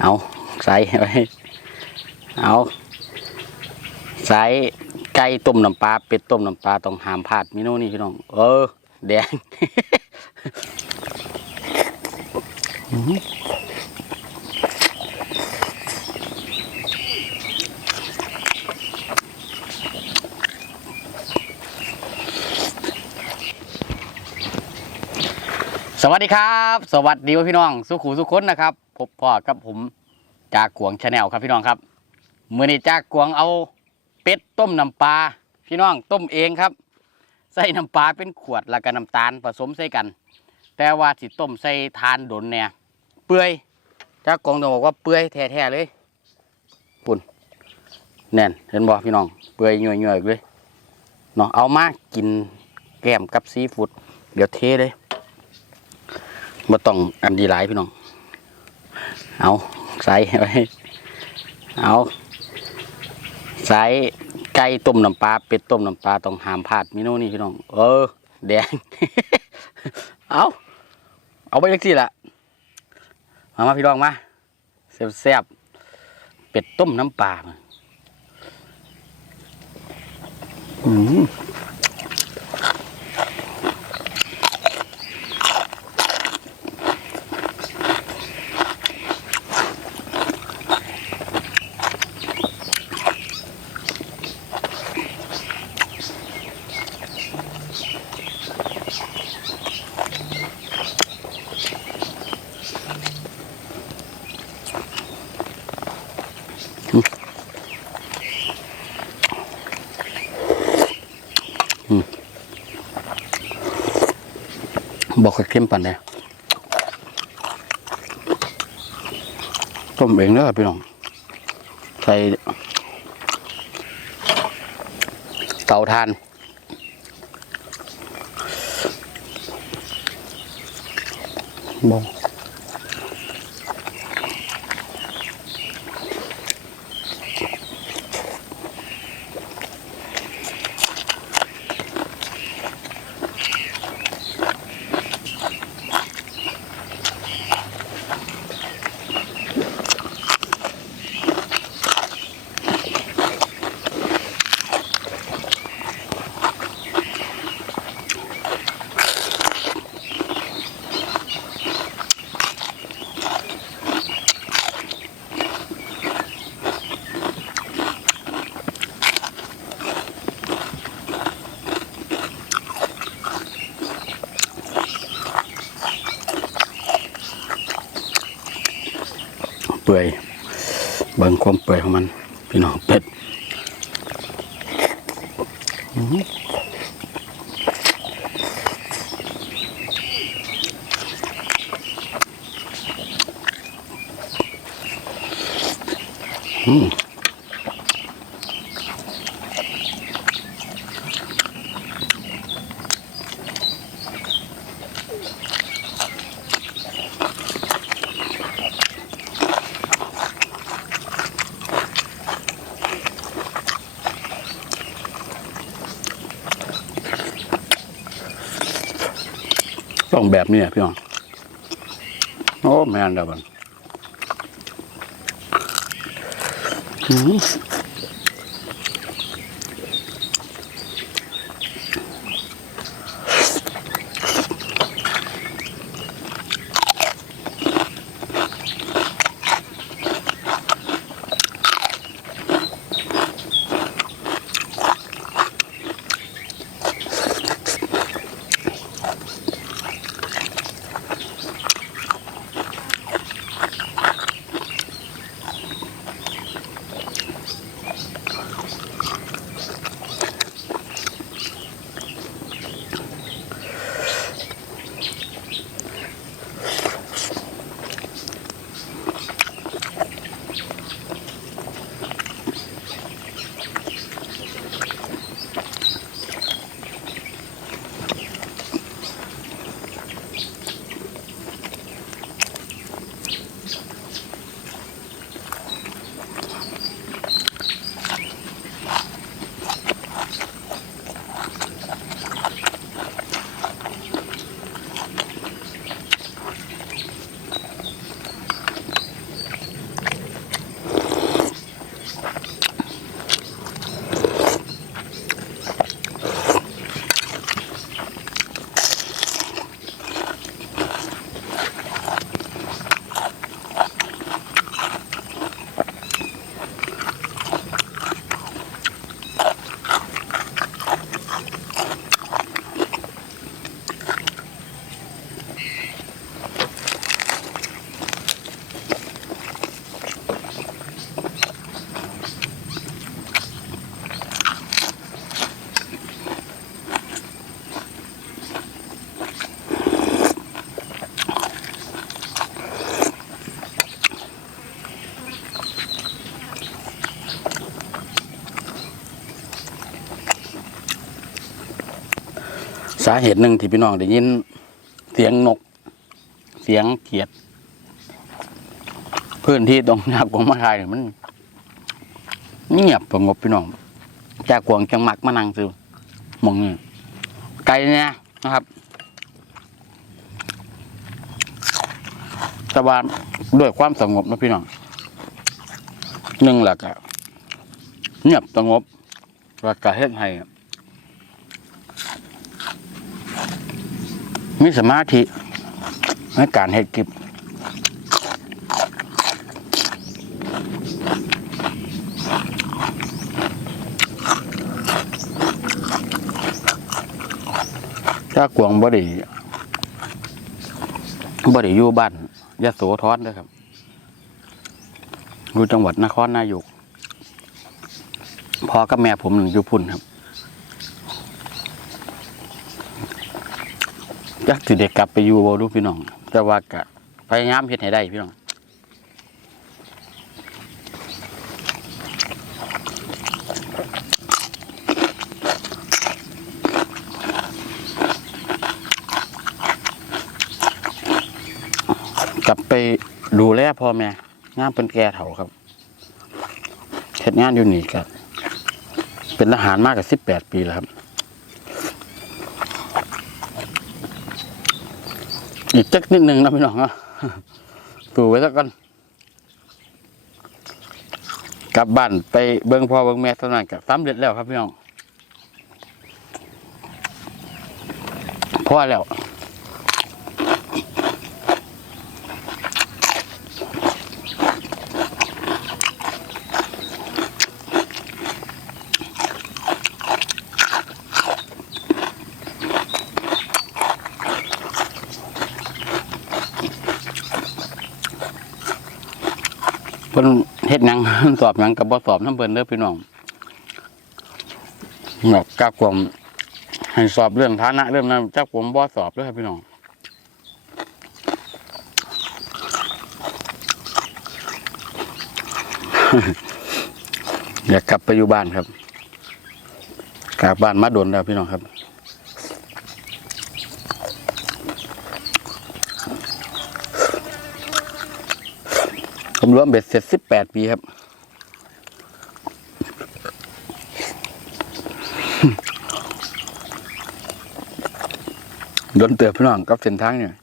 เอาใส่ไว้ เอาใส่ไก่ต้มน้ำปลาเป็ดต้มน้ำปลาต้องหามพลาดเมนูนี้พี่น้อง เออ แดงสวัสดีครับ สวัสดีพี่น้อง สุขูสุขคนนะครับ พบพ่อกับผมจากกวงชาแนลครับพี่น้องครับมือนี้จากกวงเอาเป็ดต้มน้ำปลาพี่น้องต้มเองครับ ใส่น้ำปลาเป็นขวดแล้วก็น้ำตาลผสมใส่กัน แต่ว่าสิต้มใส่ทานดนเนี่ยเปื่อยจากกวงต้องบอกว่าเปื่อยแท้ๆเลยปุ่นแน่นเห็นบ่พี่น้องเปื่อยย่อยๆเลยเนาะเอามากินแกล้มกับซีฟู้ดเดี๋ยวเทเลยบ่ต้องอันดีหลายพี่น้อง เอาใส่ไว้ เอาใส่ไก่ต้มน้ำปลาเป็ดต้มน้ำปลาต้องหามพลาดเมนูนี้พี่น้อง เออ แดง เอาเอาไปเลยสิละมามาพี่น้องมาแซ่บๆเป็ดต้มน้ำปลาอืม บอกกับเข้มปันเลยต้มเองเด้อพี่น้อง ใส่เตาทานบอก ปื่อยเบิ่งความเปื่อยของมัน พี่น้องเป็ดอื้อหืออืม ต้องแบบนี้อะพี่น้องโอ้แม่นแล้วบันาเหตุหนึ่งที่พี่น้องได้ยิน เสียงนก เสียงเขียด พื้นที่ตรงหน้ากวางมาทยเนี่ยมันเงียบสงบพี่น้องจากกวางจังมักมานั่งซื้อมองนี่ไกลเนี่ยนะครับแต่ว่าด้วยความสงบนะพี่น้องหนึ่งหละก็เงียบสงบแล้วก็เฮ็ดให้ มีสมาธิในการเฮ็ดกิบถ้ากวงบ่ได้บ่ได้อยู่บ้านยะโสธรด้อครับอยู่จังหวัดนครนายกพ่อกับแม่ผมอยู่พุ่นครับ จักสิเด็กกลับไปอยู่บ่ดูพี่น้องแต่ว่ากะพยายามเฮ็ดให้ได้พี่น้องกลับไปดูแลพ่อแม่งานเป็นแก่เฒ่าครับเฮ็ดงานอยู่นี่ครับเป็นทหารมากกว่าสิบแปดปีแล้วครับ อีกจักนิดหนึ่งนะพี่น้องเนาะดูไว้สักก่อนกลับบ้านไปเบิ้งพ่อเบิ้งแม่เท่านั้นก็สำเร็จแล้วครับพี่น้องพ่อแล้ว เพิ่นเฮ็ดหยังสอบหยังกับบ่สอบน้ำเพิ่นเด้อพี่น้องเนาะกากผมให้สอบเรื่องฐานะเรื่องนั้นจักผมบ่สอบเด้อครับพี่น้องอยากกลับไปอยู่บ้านครับ กลับบ้านมาโดนแล้วพี่น้องครับ รวมเบ็ดเสร็จสิบแปดปีครับโดนเตือนพี่น้องกับเส้นทางเนี่ย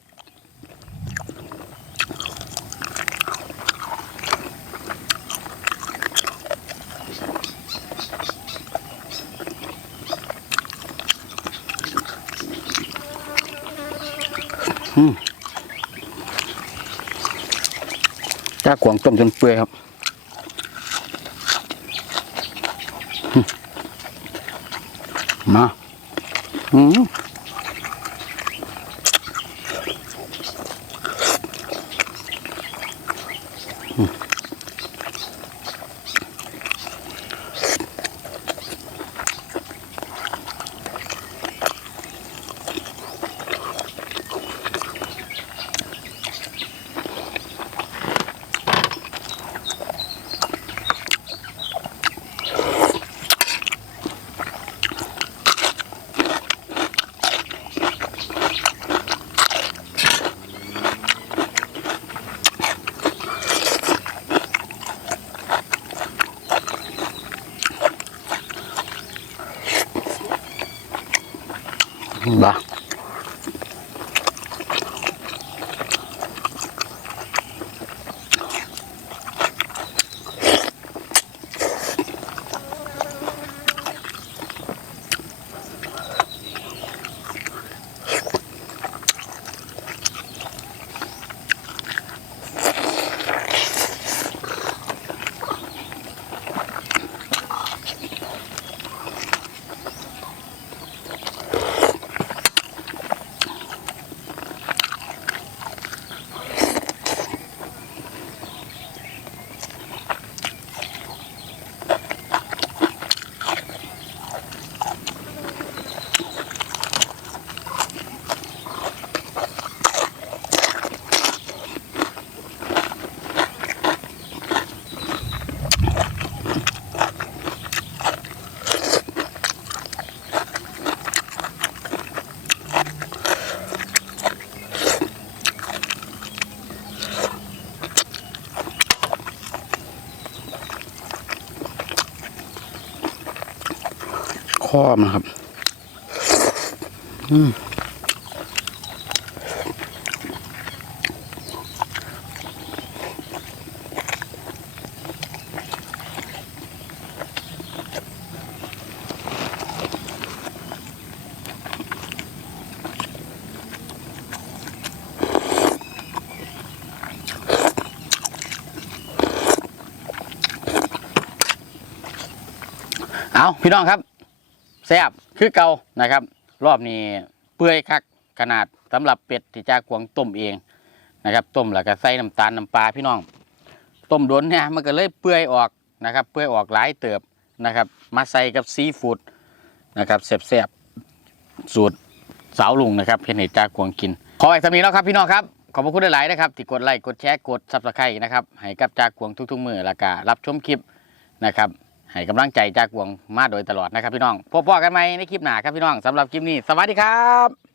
อืม จ้ากวางต้มจนเปื่อยครับมาอืม บ้ ข้อมันครับ อืมเอาพี่น้องครับ แซ่บคือเก่านะครับ รอบนี้เปื่อยคักขนาดสำหรับเป็ดที่จากกวงต้มเองนะครับ ต้มแล้วก็ใส่น้ำตาลน้ำปลาพี่น้อง ต้มโดนเนี่ยมันก็เลยเปื่อยออกนะครับ เปื่อยออกหลายเติบนะครับ มาใส่กับซีฟู้ดนะครับแซ่บๆสูตรสาวลุงนะครับเพนเนตจากกวงกิน ขอไอ้สำนีแล้วครับพี่น้องครับขอบพระคุณหลายๆนะครับที่กดไลค์กดแชร์กดซับสไครต์นะครับให้กับจากกวงทุกๆมือแล้วก็รับชมคลิปนะครับ ให้กำลังใจจากวงมาโดยตลอดนะครับพี่น้องพบกันใหม่ในคลิปหน้าครับพี่น้องสำหรับคลิปนี้ สวัสดีครับ